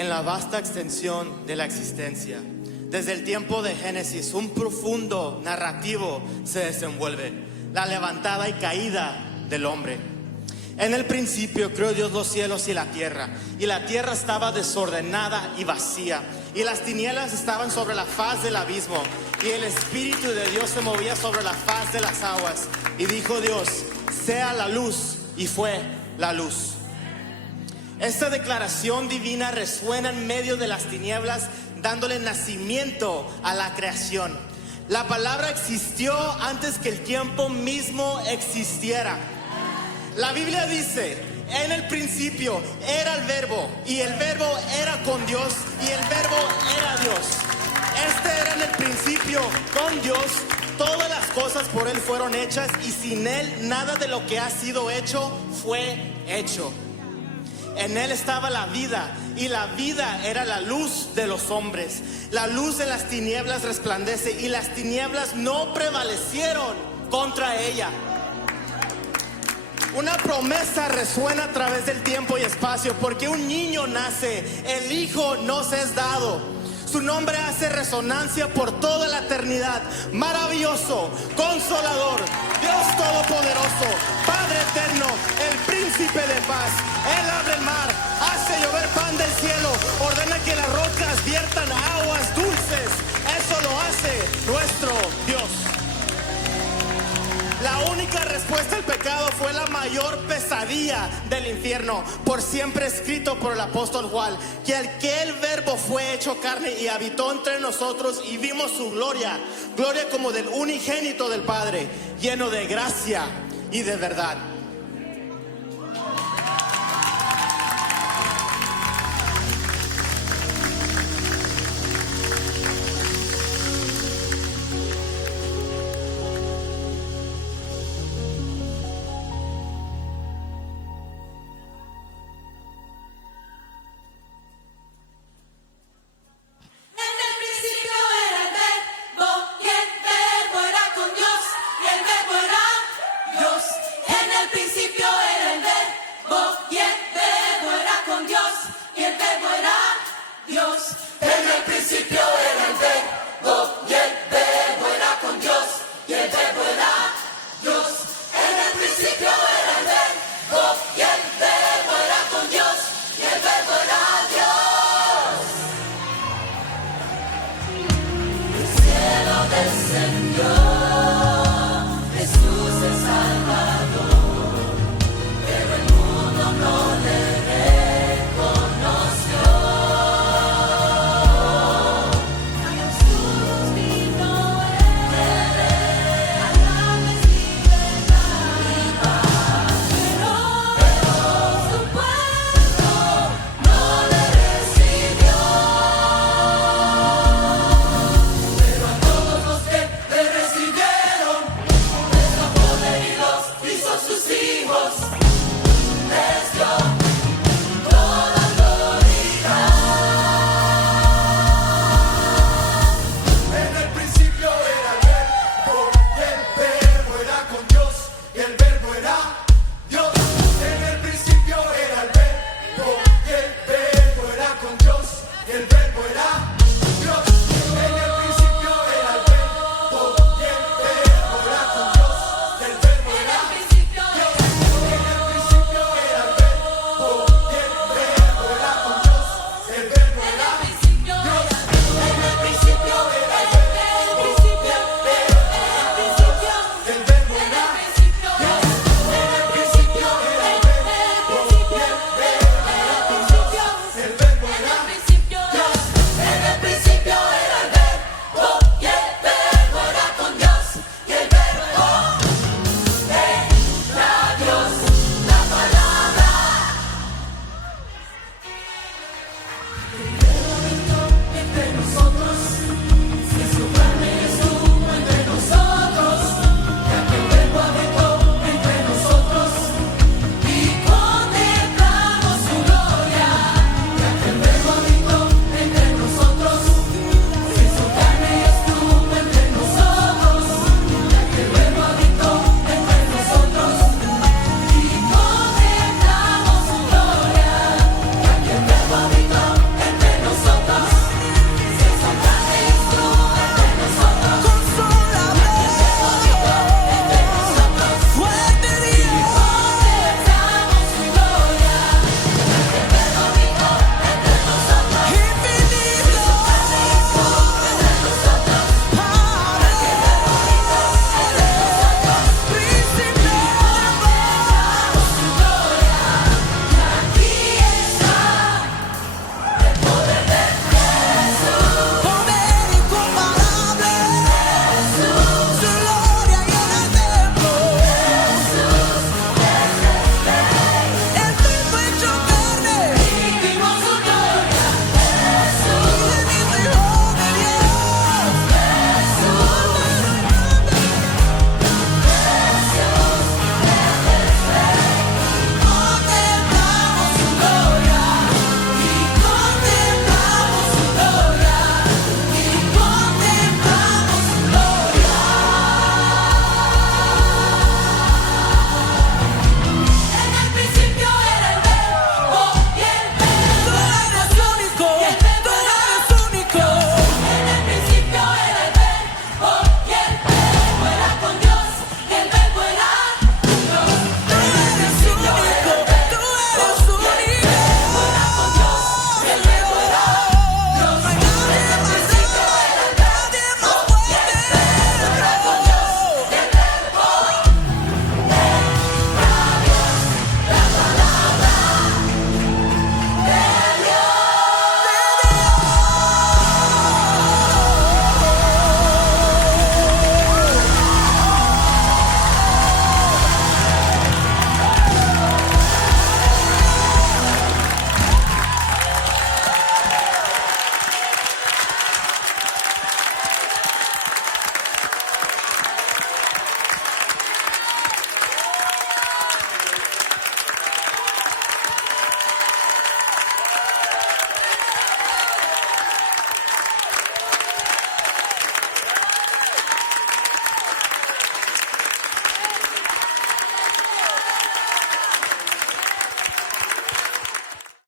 en la vasta extensión de la existencia. Desde el tiempo de Génesis, un profundo narrativo se desenvuelve: la levantada y caída del hombre. En el principio creó Dios los cielos y la tierra estaba desordenada y vacía, y las tinieblas estaban sobre la faz del abismo, y el Espíritu de Dios se movía sobre la faz de las aguas. Y dijo Dios: sea la luz, y fue la luz. Esta declaración divina resuena en medio de las tinieblas, dándole nacimiento a la creación. La palabra existió antes que el tiempo mismo existiera. La Biblia dice: en el principio era el verbo, y el verbo era con Dios, y el verbo era Dios. Este era en el principio con Dios. Todas las cosas por Él fueron hechas, y sin Él nada de lo que ha sido hecho fue hecho. En Él estaba la vida, y la vida era la luz de los hombres. La luz de las tinieblas resplandece, y las tinieblas no prevalecieron contra ella. Una promesa resuena a través del tiempo y espacio, porque un niño nace, el Hijo nos es dado. Su nombre hace resonancia por toda la eternidad. Maravilloso, Consolador, Dios Todopoderoso, Padre Eterno, el Príncipe de Paz. Él abre el mar, hace llover pan del cielo, ordena que las rocas viertan aguas dulces. Eso lo hace nuestro Dios. La única respuesta al pecado fue la mayor pesadilla del infierno, por siempre escrito por el apóstol Juan, que aquel verbo fue hecho carne y habitó entre nosotros, y vimos su gloria, gloria como del unigénito del Padre, lleno de gracia y de verdad.